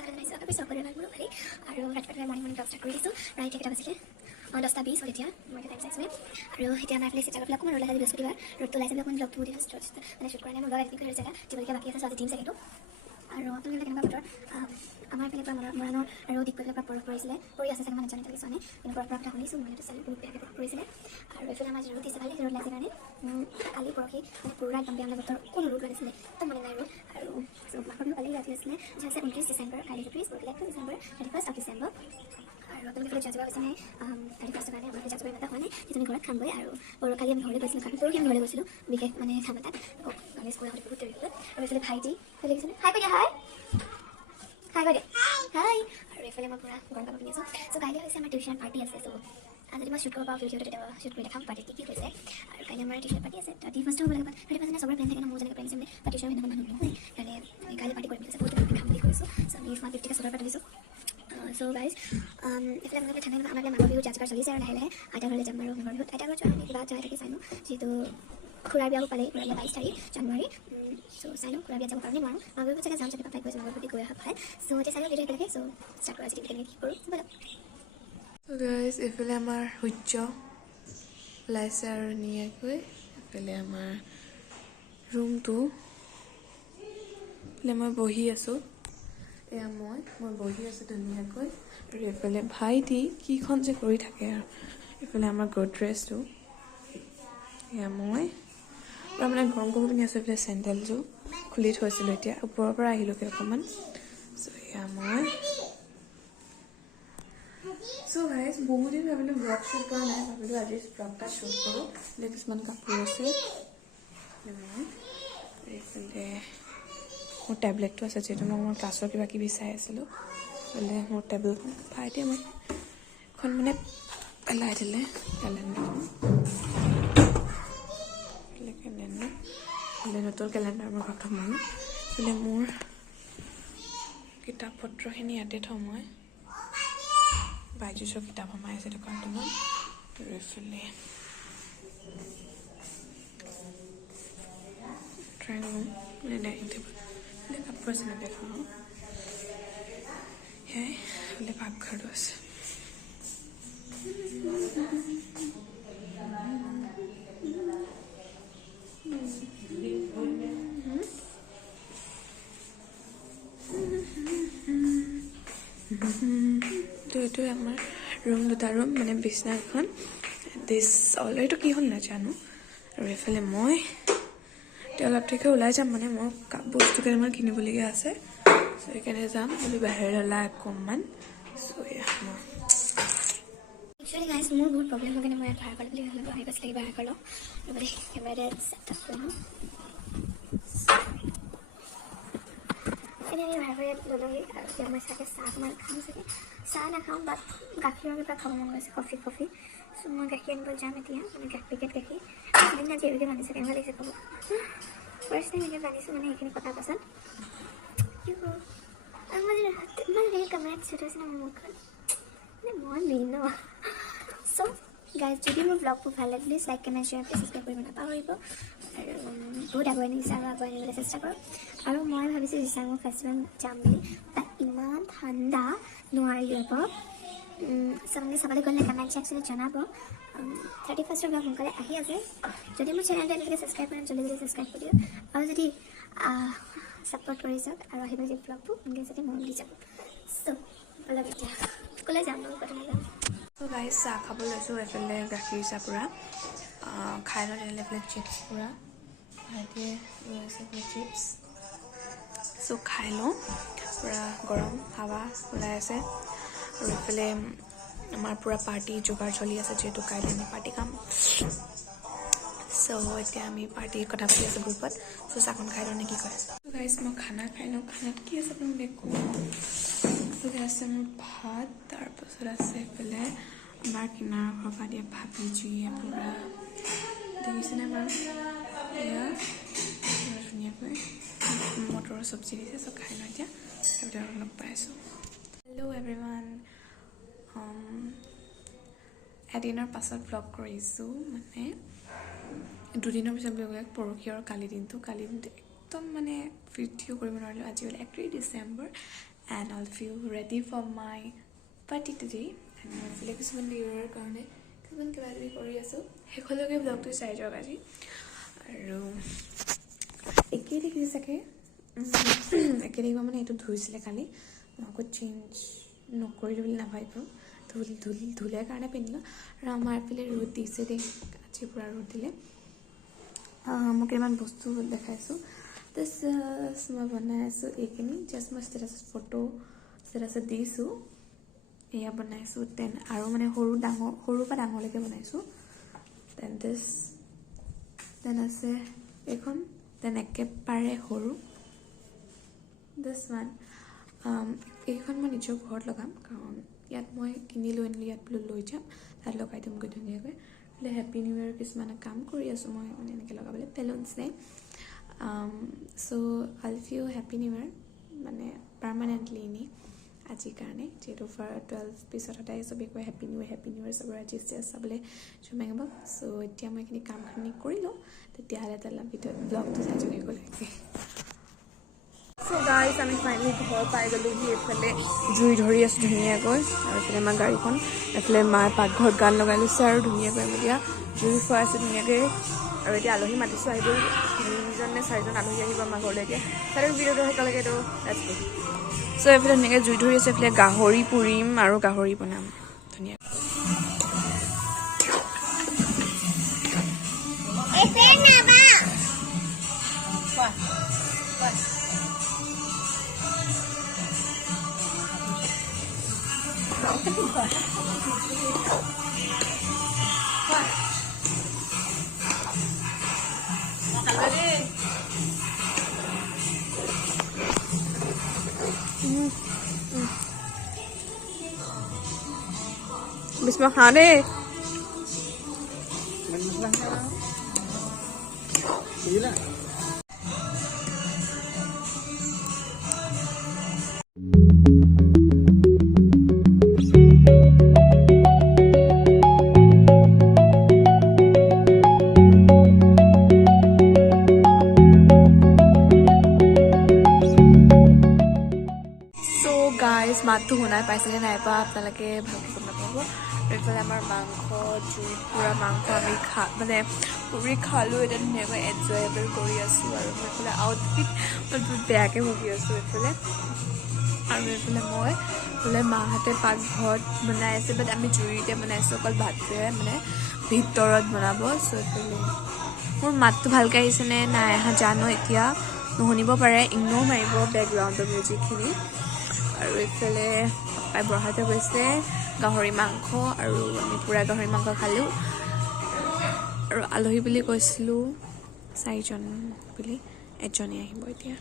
চাহ বনাইছোঁ আকৌ চবৰে ভাল মোৰ ভালেই আৰু ৰাতিপুৱা মৰ্ণিং ব্লগ ষ্টাৰ্ট কৰি দিছোঁ ৰাইট কেইটা বাজিলে 10:20 হ'ল এতিয়া মই টাইম চাইছোঁ আৰু এতিয়া আমাৰ ফালে চিটাৰ অকণমান ৰ'দ লাগে বৃহস্পতিবাৰ ৰ'দটো ওলাইছে অকণমান ব্লগটো দি মানে শ্বুট কৰা নাই মই ব্লগ এডিট কৰি জেগা যিবিলাকে বাকী আছে আজি দিম চাগেতো আৰু আপোনালোকে কেনেকুৱা বতৰ আমাৰ ফালে পৰা মৰাণৰ আৰু দিগপলৰ পৰা বৰফ পৰিছিলে পৰি আছে চাগে মানে জানি তালি চোৱা নাই কিন্তু বৰফ পৰা শুনিছোঁ মই সেইটো চালি বহুত বেয়াকৈ বৰফ পৰিছিলে আৰু এইফালে আমাৰ ৰ'দ দিছে ভালেই ৰ'দ লাগিছে কাৰণে কালি পৰহি মানে পুৰা একদম বেয়া বতৰ কোনো ৰ'দ লাগিছিলে একদম মানে নাই ৰ'দ আৰু মাঘৰ বিহু কালি ৰাতি আছিলে যে আছে 29 ডিচেম্বৰ কালি 31 ডিচেম্বৰ 31st ডিচেম্বৰ আৰু আপোনালোকে ফালে যাজোৱা হৈছে নাই 31st কাৰণে আমাৰ যাজোৱা এটা হোৱা নাই সেইজনী ঘৰত খামগৈ আৰু কালি আমি ঘৰলৈ গৈছিলোঁ কালি পৰহি আমি ঘৰলৈ গৈছিলোঁ বিশেষ মানে খাম এটা কালি স্কুল আহোঁতে বহুত দেৰি হ'ল আৰু এইফালে ভাইটি দেখিছেনে হাই বাইদেউ হাই হাই বাইদেউ হাই আৰু এইফালে মই পুৰা গৰম কাপোৰ পিন্ধি আছোঁ চ' কাইলৈ হৈছে আমাৰ টিউশ্যন পাৰ্টি আছে চ' যদি মই শ্বুট কৰিব পাৰোঁ ভিডিঅ'টো তেতিয়া শ্বুট কৰি দেখাম পাৰ্টি কি হৈছে আৰু কাইলৈ আমাৰ টিউশ্যন পাৰ্টি আছে 31st হ'ব লাগিব 31st চবৰে প্লেন থাকে ন মোৰ যেনেকৈ প্লেন আছে বা টিউশ্যন সেইদিনাখন মানুহ নহয় কাৰণে কাইলৈ পাৰ্টি কৰিম বহুত খাম বুলি কৈছোঁ চ' আমি 150টা চবৰে পৰা তুলিছোঁ চ' গাইজ এইফালে আপোনালোকে ঠাণ্ডা আমাৰ মাঘৰ বিহু যাজগাৰ চলিছে আৰু লাহে লাহে আইতা ঘৰলৈ যাম আৰু মাঘৰ বিহুত আইতা ঘৰত যোৱা কিবা যাই থাকে চাই লওঁ যিহেতু খুৰাৰ বিয়াও পালে খুৰাৰ বিয়া 22 তাৰিখ জানুৱাৰী চ' চাই লওঁ খুৰাৰ বিয়া যাব কাৰণে নোৱাৰোঁ মাঘৰ বিহুত চাগে যাম চাগে পাপাই কৈছে মাঘৰ প্ৰতি গৈ অহা ভাল চ' এতিয়া চাই লওঁ ভিডিঅ' একেলগে চ' ষ্টাৰ্ট কৰা যদি কেনেকৈ কি কৰোঁ ব'লক So guys, এইফালে আমাৰ সূৰ্য ওলাইছে আৰু ধুনীয়াকৈ এইফালে আমাৰ ৰুমটো এইফালে মই বহি আছোঁ এয়া মই বহি আছোঁ ধুনীয়াকৈ আৰু এইফালে ভাইটি কিখন যে কৰি থাকে আৰু এইফালে আমাৰ গডৰেজটো এয়া মই পূৰা মানে গৰম কাপোৰ পিন্ধি আছোঁ এইফালে চেণ্ডেলযোৰ খুলি থৈছিলোঁ এতিয়া ওপৰৰ পৰা আহিলোঁগৈ অকণমান চ' এয়া মই চ' গাইজ বহুত দিন ভাবিলোঁ ব্লগ শ্বুট কৰা নাই ভাবিলোঁ আজি ব্লগ এটা শ্বুট কৰোঁ কিছুমান কাপোৰ আছে এইফালে মোৰ টেবলেটটো আছে যিহেতু মই মোৰ ক্লাছৰ কিবা কিবি চাই আছিলোঁ এইফালে মোৰ টেবলেটখন ভাইটিয়ে মই এখন মানে পেলাই দিলে কেলেণ্ডাৰখন এইফালে নতুন কেলেণ্ডাৰ মই প্ৰথম মাৰোঁ এইফালে মোৰ কিতাপ পত্ৰখিনি ইয়াতে থওঁ মই বাইজুছৰ কিতাপ সোমাই আছে দোকানখনত আৰু এইফালে ড্ৰয়িং ৰুম মানে ডাইনিং টেবুল কাপোৰ আছে নেদেখাওঁ সেয়াই এইফালে পাকঘৰটো আছে তো এইটোৱে আমাৰ ৰুম দুটা ৰুম মানে বিছনা এখন দিছ অলৰেডি কি হ'ল নাজানো আৰু এইফালে মই এতিয়া অলপ দেৰিকৈ ওলাই যাম মানে মই বস্তু কেইটামান কিনিবলগীয়া আছে চ' সেইকাৰণে যাম বুলি বাহিৰলৈ ওলাই অকণমান চ' এয়া মই একচুৱেলি গাইজ মোৰ বহুত প্ৰব্লেম হয় কাৰণে মই ভাড়া কৰিম বুলি ভাবিলোঁ আহি গৈছিলে ভাড়া কৰি লওঁ আৰু মানে কেমেৰাতে ছেট আপ কৰি লওঁ এনেই আমি ভাড়া কৰি ল'লোহি আৰু এতিয়া মই চাগে চাহ অকণমান খাম চাগে চাহ নাখাওঁ বাট গাখীৰৰ কিবা খাব মন গৈছে কফি চ' মই গাখীৰ আনিব যাম এতিয়া মানে পেকেট গাখীৰ সেইদিনা আজি এৰিকে বান্ধিছে কেনেকুৱা লাগিছে ক'ব ফাৰ্ষ্ট টাইম এনেকৈ বান্ধিছোঁ মানে সেইখিনি কটাৰ পাছত কি কৰোঁ আৰু মই ইমান হেৰি কেমেৰাত চুট হৈছে ন মোৰ মুখখন মানে মই মেইন ন চ' গাইজ যদি মোৰ ব্লগবোৰ ভাল লাগে please like comment share subscribe কৰিব নাপাহৰিব আৰু বহুত আগুৱাই নিছে আৰু আগুৱাই নিবলৈ চেষ্টা কৰোঁ আৰু মই ভাবিছোঁ জিচাংমুখ ফেষ্টিভেল যাম বুলি তাত ইমান ঠাণ্ডা নোৱাৰি যাব চাবলৈ চাবলৈ গ'লে কমেণ্ট ছেকশ্যনত জনাব 31st ব্লগ সোনকালে আহি আছে যদি মোৰ চেনেলটো এনেকৈ ছাবস্ক্ৰাইব কৰে জলদি ছাবস্ক্ৰাইব কৰি দিয়ক আৰু যদি ছাপোৰ্ট কৰি যাওক আৰু আহিব যে ব্লগবোৰ এনেকৈ যাতে মন দি যাব চ' অলপ এতিয়া ক'লৈ যাম বাৰু প্ৰথমে যাম চ' গাইজ চাহ খাব লৈছোঁ এইফালে গাখীৰ চাহ পূৰা খাই লওঁ তেনেহ'লে এইফালে চিপছ পূৰা ভাইটিয়ে লৈ আছে এইফালে চিপছ চ' খাই লওঁ পূৰা গৰম হাৱা ওলাই আছে আৰু এইফালে আমাৰ পূৰা পাৰ্টি যোগাৰ চলি আছে যিহেতু কাইলৈ আমি পাৰ্টি খাম চ' এতিয়া আমি পাৰ্টিৰ কথা পাতি আছোঁ গ্ৰুপত চ' চাহকণ খাই লওঁ নে কি কয় চ' গাইজ মই খানা খাই লওঁ খানাত কি আছে আপোনাক দেখোঁ এইফালে আছে মোৰ ভাত তাৰপাছত আছে এইফালে আমাৰ কিনাৰ ঘৰৰ পৰা দিয়া ভাবি জুইয়ে পূৰা দেখিছেনে বাৰু এয়া ধুনীয়াকৈ মটৰৰ চব্জি দিছে চ' খাই লওঁ এতিয়া তাৰপিছত লগ পাই আছোঁ হেল্ল' এভৰিৱান এদিনৰ পাছত ব্লগ কৰিছোঁ মানে দুদিনৰ পিছত ব্লগ পৰহি আৰু কালি দিনটো একদম মানে ভিডিঅ' কৰিব নোৱাৰিলোঁ আজি হ'ল 31 December and all of you ready for my party today. And I feel like কিছুমান দেৰিৰ কাৰণে কিছুমান কিবা কিবি কৰি আছো হেকলৈকে ব্লগটো চাই যাওক আজি আৰু একেই দেখিছে চাগে একেই দেখিব মানে এইটো ধুইছিলে কালি মই আকৌ চেঞ্জ নকৰিলোঁ বুলি নাভাবিব ধুলে কাৰণে পিন্ধিলোঁ আৰু আমাৰ এইফালে ৰ'দ দিছে দেই আজি পূৰা ৰ'দ দিলে মই কেইটামান বস্তু দেখাইছোঁ দিছ মই বনাই আছোঁ এইখিনি জাষ্ট মই ষ্টেটাছত ফটো ষ্টেটাছত দিছোঁ এয়া বনাইছোঁ দেন আৰু মানে সৰুৰ পৰা ডাঙৰলৈকে বনাইছোঁ দেন দিছ দেন আছে এইখন দেন একেবাৰে সৰু দিছ ওৱান এইখন মই নিজৰ ঘৰত লগাম কাৰণ ইয়াত মই কিনি লৈ আনিলোঁ ইয়াত বোলো লৈ যাম তাত লগাই দিমগৈ ধুনীয়াকৈ বোলে হেপী নিউ ইয়েৰ কিছুমান কাম কৰি আছোঁ মই মানে এনেকৈ লগাবলৈ বেলুনছ নাই চ' আল ফিউ হেপী নিউ ইয়েৰ মানে পাৰ্মানেণ্টলি এনেই আজিৰ কাৰণে যিহেতু 12 পিছত সদায় চবেই কয় হেপী নিউ ইয়েৰ চবৰে আজি ষ্টেজ চাবলৈ জমাই হ'ব চ' এতিয়া মই এইখিনি কামখিনি কৰি লওঁ তেতিয়াহ'লে তাৰ ভিতৰত ব্লগটো চাই জনাই গ'লে চ' গাইজ আমি ফাইনেলি ঘৰ পাই গ'লোহি এইফালে জুই ধৰি আছোঁ ধুনীয়াকৈ আৰু এইফালে আমাৰ গাড়ীখন এইফালে মায়ে পাকঘৰত গান লগাই লৈছে আৰু ধুনীয়াকৈ আমি এতিয়া জুই ফুৱাই আছোঁ ধুনীয়াকৈ আৰু এতিয়া আলহী মাতিছোঁ আহিব 3জন নে 4জন আলহী আহিব আমাৰ ঘৰলৈ এতিয়া তাৰে ভিডিঅ'টো একেলগে ত' চ' এইফালে ধুনীয়াকৈ জুই ধৰি আছে এইফালে গাহৰি পুৰিম আৰু গাহৰি বনাম ধুনীয়া Bisma khá đi. মাতটো শুনাই পাইছিলে নাইবা আপোনালোকে ভালকৈ গম নাপাব এইফালে আমাৰ মাংস জুইত পুৰা মাংস আমি মানে পুৰি খালোঁ এতিয়া ধুনীয়াকৈ এনজয়েবল কৰি আছোঁ আৰু মই এইফালে আউটফিট মই বহুত বেয়াকৈ ভুগি আছোঁ এইফালে আৰু এইফালে মই এইফালে মাহঁতে পাকঘৰত বনাই আছে বাট আমি জুইতে বনাইছোঁ অকল ভাতটোৱে মানে ভিতৰত বনাব চ' এইফালে মোৰ মাতটো ভালকৈ আহিছেনে নাই অহা জানো এতিয়া নুশুনিব পাৰে ইগন'ৰ মাৰিব বেকগ্ৰাউণ্ডৰ মিউজিকখিনি আৰু এইফালে পাপাই বঢ়াতে গৈছে গাহৰি মাংস আৰু আমি পূৰা গাহৰি মাংস খালোঁ আৰু আলহী বুলি কৈছিলোঁ 4জন বুলি এজনেই আহিব এতিয়া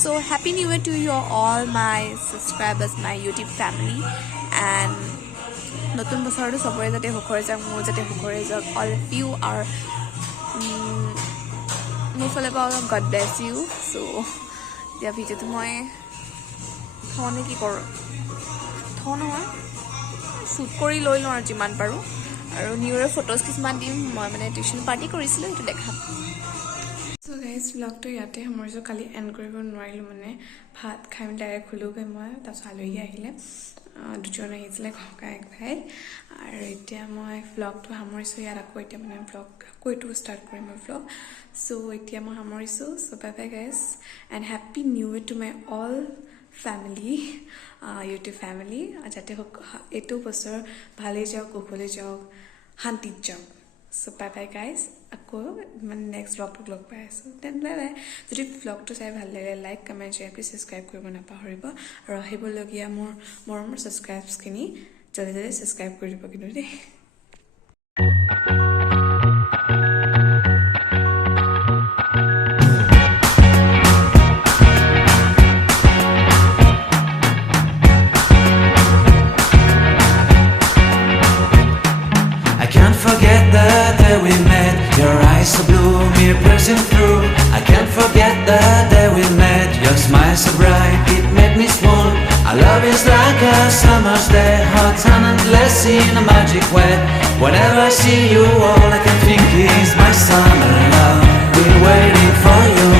so' happy new year to you all my subscribers my YouTube family and নতুন বছৰটো চবৰে যাতে সুখৰে যাওক মোৰ যাতে সুখৰে যাওক অল অফ ইউ আৰ মোৰ ফালৰ পৰা অলপ গড ব্লেছ ইউ চ' এতিয়া ভিডিঅ'টো মই থওঁ নে কি কৰোঁ থওঁ নহয় শ্বুট কৰি লৈ লওঁ আৰু যিমান পাৰোঁ আৰু নিউ ইয়েৰ ফটোজ কিছুমান দিম মই মানে টিউশ্যন পাৰ্টি কৰিছিলোঁ সেইটো দেখাম চ' গাইজ ব্লগটো ইয়াতে সামৰিছোঁ কালি এণ্ড কৰিব নোৱাৰিলোঁ মানে ভাত খাই মেলি ডাইৰেক্ট শুলোগৈ মই তাৰপিছত আলহী আহিলে 2জন আহিছিলে ককায়েক ভাই আৰু এতিয়া মই ব্লগটো সামৰিছোঁ ইয়াত আকৌ এতিয়া মানে ব্লগ আকৌ এইটো ষ্টাৰ্ট কৰিম মই ব্লগ চ' এতিয়া মই সামৰিছোঁ so' bye bye guys and happy new year to my all family YouTube family যাতে এইটো বছৰ ভালেই যাওক কুশলে যাওক শান্তিত যাওক চ' বাই বাই গাইজ আকৌ মানে নেক্সট ব্লগটোক লগ পাই আছোঁ দেন বাই বাই যদি ব্লগটো চাই ভাল লাগে like comment share please subscribe কৰিব নাপাহৰিব আৰু আহিবলগীয়া মোৰ মৰমৰ ছাবস্ক্ৰাইবছখিনি জলদি জলদি ছাবস্ক্ৰাইব কৰি দিব কিন্তু দেই Forget the day we met. Your eyes so blue, me piercing through. I can't forget the day we met. Your smile so bright, it made me swoon. Our love is like a summer's day, hot and endless in a magic way. Whenever I see you, all I can think is my summer love. Been waiting for you.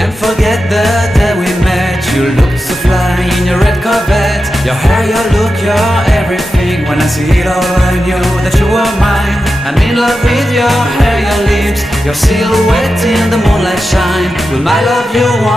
can't forget the day we met. You looked so fly in your red Corvette. Your hair, your look, your everything. When I see it all, I knew that you were mine. I'm in love with your hair, your lips, your silhouette in the moonlight shine. Will my love you want?